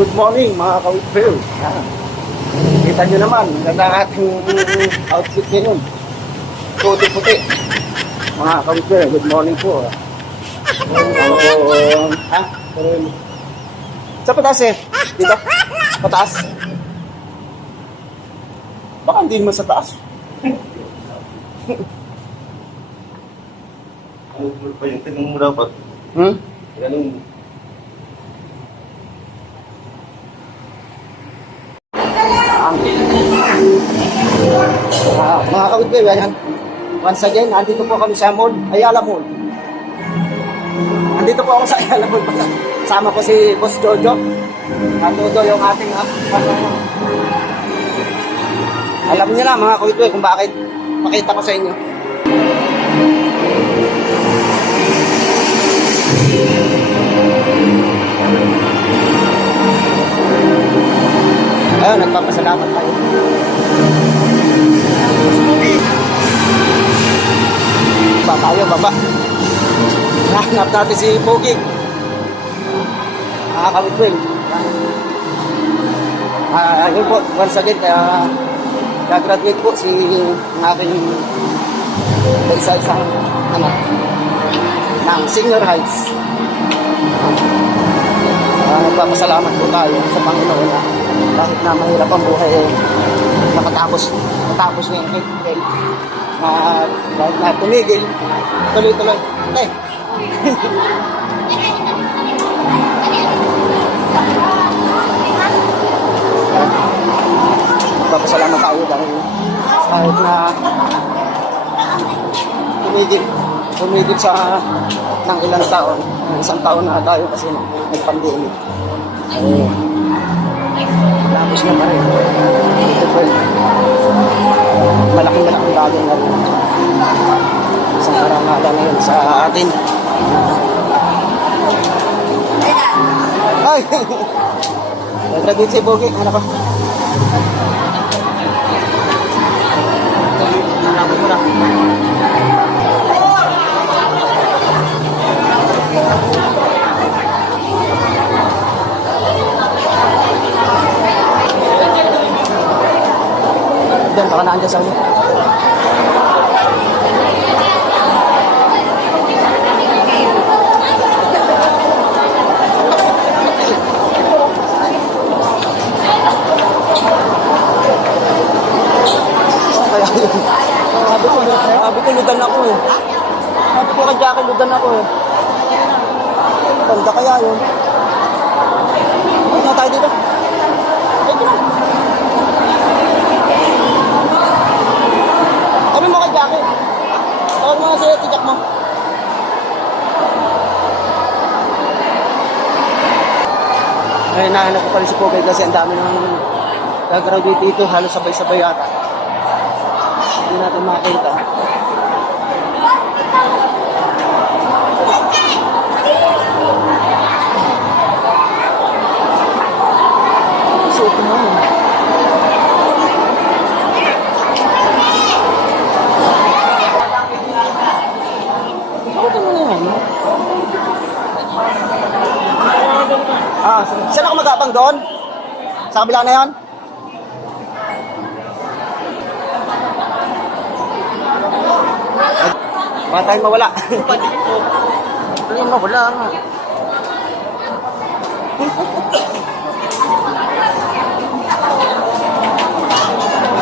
Good morning mga ka-Whitfield. Kita nyo naman, ganda ang ating outfit ngayon. Puti-puti. Mga ka-Whitfield, good morning po. Ha? Sa pataas eh. Dito? Pataas? Baka hindi naman sa taas. Ano pa yung tinong mo dapat? Ganun. Mga ka-Whitfield, yan. Once again, andito po kami sa mall, Ayala Mall. Andito po ako sa Ayala Mall. Sama ko si Boss Jojo. Natudo yung ating alam niyo na mga ka-Whitfield kung bakit pakita ko sa inyo. Ayun, nagpapasalamat tayo. Ba tayo, baba. Nahanap natin si Pogi. Nakakawit-wil. Ayun po, once again, gagraduate po si aking isa-isang anak ng senior heights. Nagpapasalamat po tayo sa Panginoon na kahit na mahirap ang buhay matapos niya yung April na tumigil tuloy-tuloy. Okay. Nagpapasalamat tayo dahil kahit na tumigil sa ng ilang taon, isang taon na tayo kasi nag-pandemic. Tapos na pa rin. Ito po malaking bagay na rin. Isang karangalan na yun sa atin. Ay! Nag-graduate si Bogi. Ano ka? Hanapin mo na. Diyan, baka naandyan sa ulit. Kaya yun. Sabi ko, ludan ako eh. Sabi ko, kadyakin, ludan ako eh. Banda kaya yun. Ano tayo dito? Ito na. Kami mo kay Jackie. Tawag mo si Tijak mo. Ngayon nahanap ko pa rin si Pogay kasi ang dami nang gagraduate dito. Halos sabay-sabay yata. Hindi natin makita. Suot mo yun. Saan ako mag-aabang doon? Sa kabila na yun? Baka tayong mawala. Ano mawala nga?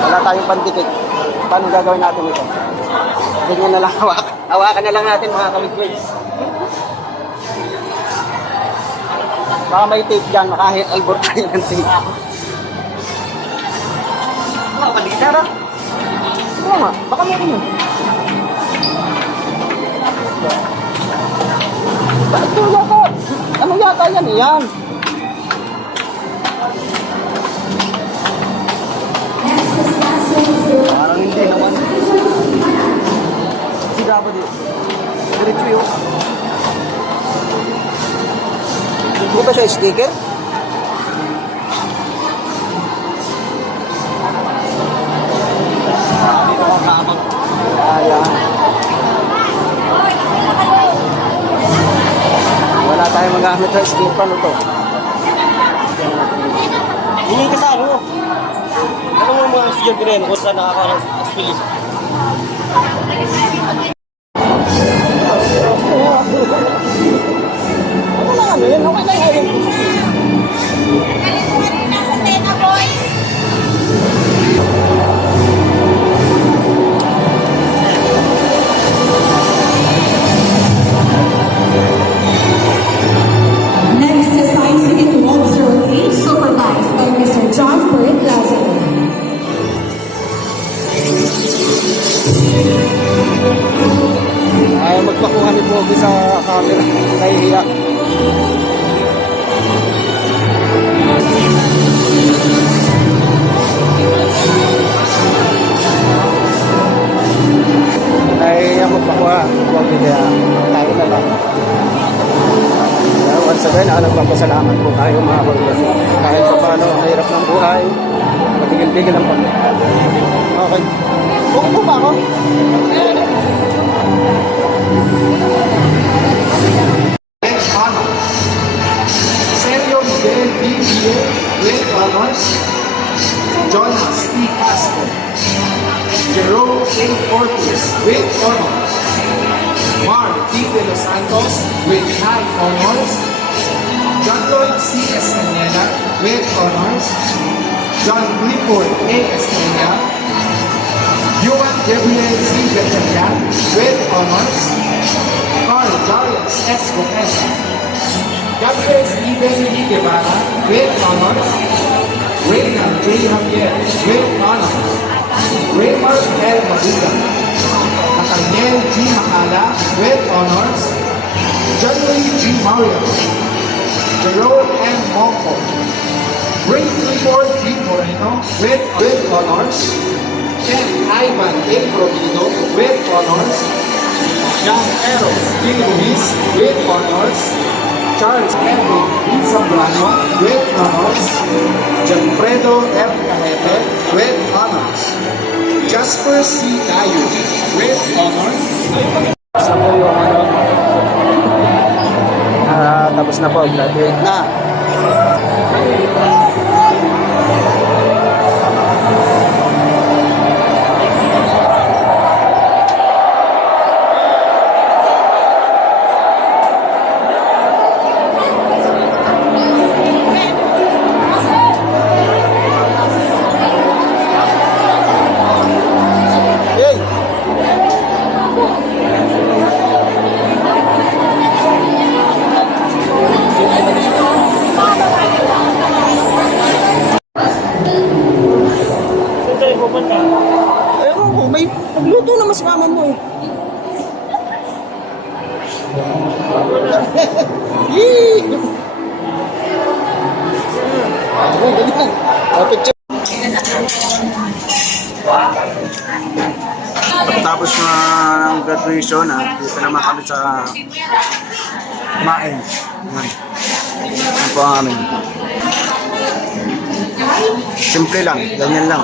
Wala tayong pandikit. Paano gagawin natin ito? Ganyan na lang hawakan. Hawakan na lang natin mga ka-Whitfield. Baka may tape dyan, makahit albor tayo ng tape. Mga kaditara. Oo nga, baka meron yun. Ito yata. Ano yata yan? Yan. Parang hindi naman. Kasi dapat yun. Diretso yun. Hindi ba siya sticker? Ayan. Wala tayong magamit ng sticker. Ano to? Hindi ka sa ano? Ano mo mga estudyante rin kung saan nakakaroon sa experience? Ano lang ano yun? Okay lang yun. Next is Isaac in 108, supervised by Mr. John Burt Lazaro. Ayaw magpakuha ni Pogi sa camera. Nahihiya. Nahihiya magpakuha ni Pogi kaya tayo na lang. Once again, nagpapasalamat po tayo mga Pogi. Kahit pa paano, ang hirap ng buhay. Patigil-tigil ang pag. Okay. Buko po ba ako? Next honor, Sergio Miguel B. Miguel with honors, Jonas T. Castro, Jerome A. Corpus with honors, Mar D. De Los Santos with high honors, John Lloyd C. Estrella with honors, John Clifford A. Estrella, Yuan Gabriel C. Becharia with honors, Carl Darius S. Gomeza, Gabriel Stephen E. Guevara with honors, Reynald J. Javier with honors, Raymond L. Maduga, Nathaniel G. Macala with honors, John Lee G. Mario, Jerome M. Monco, Ray Clifford G. Moreno with honors, and Ivan A. Provido with honors, John Eros D. Luis with honors, Charles Henry D. Zambrano with honors, Gianfredo F. Canete with honors, Jasper C. Tayo with honors. Tapos na po yung ano. Tapos na po. Graduate na. Ewan ko, may pagluto naman si mama mo eh. Yee! Oh, ganyan. Oh, picture. Pagkatapos na ng graduation, dito naman kami sa kumain. Yan po ang amin. Simple lang, ganyan lang.